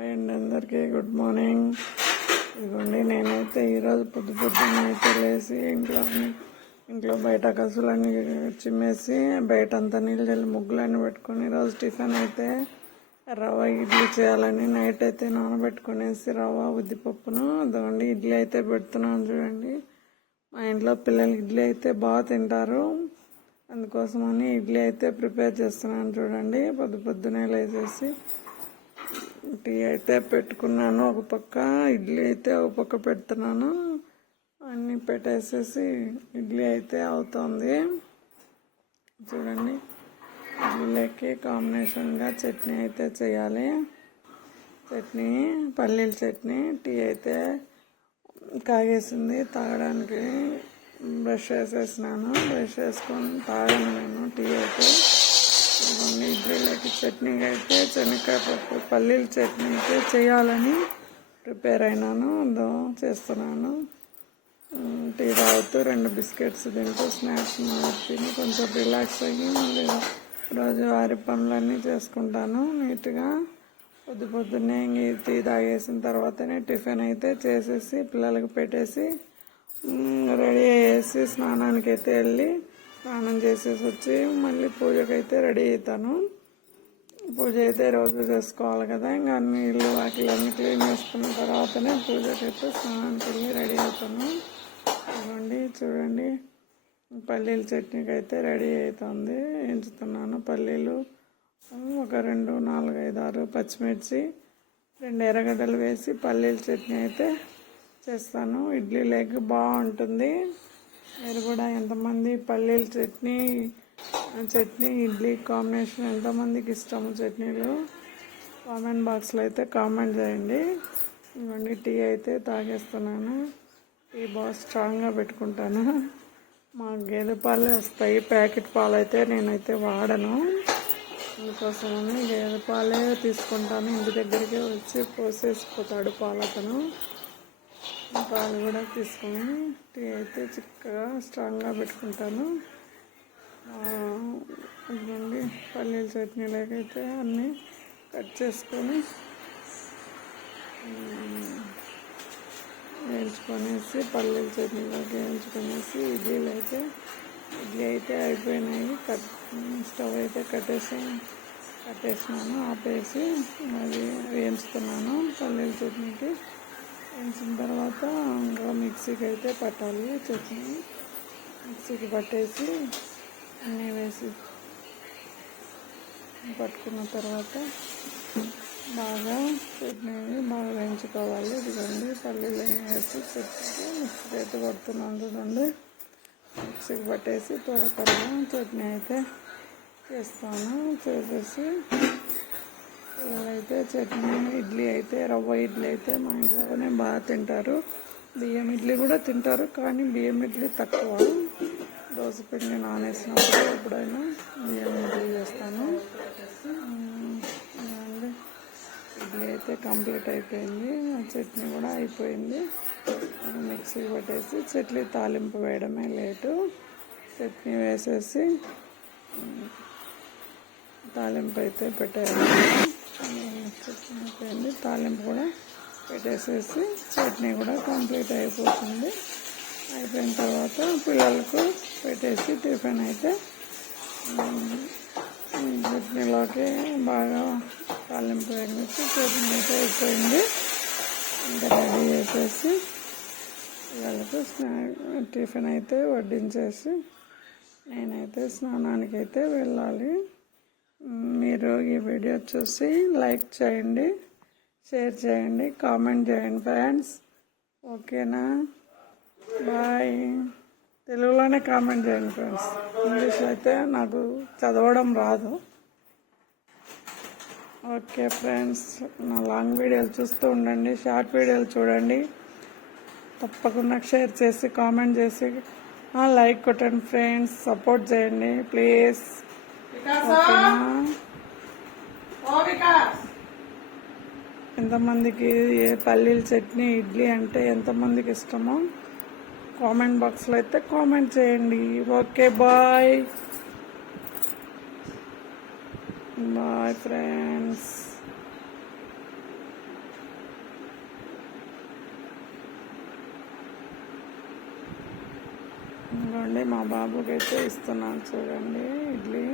And అందరికీ good morning. ఇదిగోండి నేనైతే ఈరోజు పొద్దున్న అయితే లేచి ఇంట్లో బయట కసులన్నీ చిమ్మేసి బయట అంతా నీళ్ళు చల్లి ముగ్గులన్నీ పెట్టుకొని ఈరోజు టిఫిన్ అయితే రవ్వ ఇడ్లీ చేయాలని నైట్ అయితే నానబెట్టుకునేసి రవ్వ ఉద్దిపప్పును అదిగోండి ఇడ్లీ అయితే పెడుతున్నాను చూడండి. మా ఇంట్లో పిల్లలు ఇడ్లీ అయితే బాగా తింటారు, అందుకోసమని ఇడ్లీ అయితే ప్రిపేర్ చేస్తున్నాను చూడండి. పొద్దున్నే లేచేసి టీ అయితే పెట్టుకున్నాను, ఒక పక్క ఇడ్లీ అయితే ఒక పక్క పెడుతున్నాను. అన్నీ పెట్టేసేసి ఇడ్లీ అయితే అవుతుంది చూడండి. ఇడ్లీకి కాంబినేషన్గా చట్నీ అయితే చేయాలి. చట్నీ పల్లీల చట్నీ. టీ అయితే కాగేసింది, తాగడానికి బ్రష్ వేసేసినాను. బ్రష్ వేసుకొని తాగాను నేను టీ అయితే. ఇడ్లీలకి చట్నీకి అయితే శనగకాయ పప్పు పల్లీల చట్నీ అయితే చేయాలని ప్రిపేర్ అయినాను, చేస్తున్నాను. టీ తాగుతూ 2 బిస్కెట్స్ తింటూ స్నాక్స్ తిని కొంచెం రిలాక్స్ అయ్యి మళ్ళీ రోజువారీ పనులన్నీ చేసుకుంటాను నీట్గా. పొద్దున్నే టీ తాగేసిన తర్వాతనే టిఫిన్ అయితే చేసేసి పిల్లలకి పెట్టేసి రెడీ అయ్యేసి స్నానానికి అయితే వెళ్ళి స్నానం చేసేసి వచ్చి మళ్ళీ పూజకైతే రెడీ అవుతాను. పూజ అయితే రోజు చేసుకోవాలి కదా, ఇంకా నీళ్ళు వాటిలన్నీ క్లీన్ చేసుకున్న తర్వాతనే పూజకైతే స్నానానికి వెళ్ళి రెడీ అవుతాను. ఇవ్వండి చూడండి, పల్లీల చట్నీకి అయితే రెడీ అవుతుంది. ఎంచుతున్నాను పల్లీలు, ఒక 2, 4, 5, 6 పచ్చిమిర్చి, 2 ఎర్రగడ్డలు వేసి పల్లీల చట్నీ అయితే చేస్తాను. ఇడ్లీ లేక బాగుంటుంది. మీరు కూడా ఎంతమంది పల్లీల చట్నీ ఇడ్లీ కాంబినేషన్ ఎంతమందికి ఇష్టము చట్నీలు కామెంట్ బాక్స్లో అయితే కామెంట్ చేయండి. ఇవ్వండి టీ అయితే తాగేస్తున్నాను. టీ బాగా స్ట్రాంగ్గా పెట్టుకుంటాను. మా గేదె పాలే వస్తాయి, ప్యాకెట్ పాలు అయితే నేనైతే వాడను. అందుకోసమని గేదె పాలే తీసుకుంటాను. ఇంటి దగ్గరికి వచ్చి పోసేసిపోతాడు పాలు అతను. పాలు కూడా తీసుకొని టీ అయితే చిక్కగా స్ట్రాంగ్గా పెట్టుకుంటాను. ఇదిగోండి పల్లీల చట్నీలకైతే అన్నీ కట్ చేసుకొని వేయించుకొనేసి పల్లీల చట్నీలోకి వేయించుకొనేసి ఇడ్లీ అయితే అయిపోయినాయి. స్టవ్ అయితే కట్టేసినాను, ఆపేసి అది వేయించుతున్నాను. పల్లీల చట్నీకి వేయించిన తర్వాత ఇంకా మిక్సీకి అయితే పట్టాలి. చట్నీ మిక్సీకి పట్టేసి అన్నీ వేసి పట్టుకున్న తర్వాత బాగా చట్నీ బాగా వేయించుకోవాలి. ఇదిగోండి పల్లీలు వేసి చట్నీకి మిక్సీకి అయితే పడుతున్నాను చూడండి. మిక్సీకి పట్టేసి త్వరగా చట్నీ అయితే చేస్తాను. చేసేసి అయితే చట్నీ ఇడ్లీ అయితే రవ్వ ఇడ్లీ అయితే మా ఇంట్లోనే బాగా తింటారు. బియ్యం ఇడ్లీ కూడా తింటారు, కానీ బియ్యం ఇడ్లీ తక్కువ. దోసపిండి నానేసినప్పుడు ఎప్పుడైనా బియ్యం ఇడ్లీ చేస్తాను. ఇడ్లీ అయితే కంప్లీట్ అయిపోయింది, చట్నీ కూడా అయిపోయింది. మిక్సీ పట్టేసి చట్నీ తాలింపు వేయడమే లేటు. చట్నీ వేసేసి తాలింపు అయితే పెట్టేయాలి. చట్నీ అయిపోయింది, తాలింపు కూడా పెట్టేసేసి చట్నీ కూడా కంప్లీట్ అయిపోతుంది. అయిపోయిన తర్వాత పిల్లలకు పెట్టేసి టిఫిన్ అయితే చట్నీలోకి బాగా తాలింపు వేసి చట్నీ అయితే అయిపోయింది. ఇంకా రెడీ చేసేసి పిల్లలకు టిఫిన్ అయితే వడ్డించేసి నేనైతే స్నానానికి అయితే వెళ్ళాలి. మీరు ఈ వీడియో చూసి లైక్ చేయండి, షేర్ చేయండి, కామెంట్ చేయండి ఫ్రెండ్స్. ఓకేనా? బాయ్. తెలుగులోనే కామెంట్ చేయండి ఫ్రెండ్స్. ఇంగ్లీష్ అయితే నాకు చదవడం రాదు. ఓకే ఫ్రెండ్స్, నా లాంగ్ వీడియోలు చూస్తూ ఉండండి, షార్ట్ వీడియోలు చూడండి. తప్పకుండా షేర్ చేసి కామెంట్ చేసి లైక్ కొట్టండి ఫ్రెండ్స్. సపోర్ట్ చేయండి ప్లీజ్. ఎంతమందికి పల్లీల చట్నీ ఇడ్లీ అంటే ఎంతమందికి ఇష్టమో కామెంట్ బాక్స్లో అయితే కామెంట్ చేయండి. Okay bye bye friends. ఇదిగోండి మా బాబుకి అయితే ఇస్తున్నాను చూడండి ఇడ్లీ.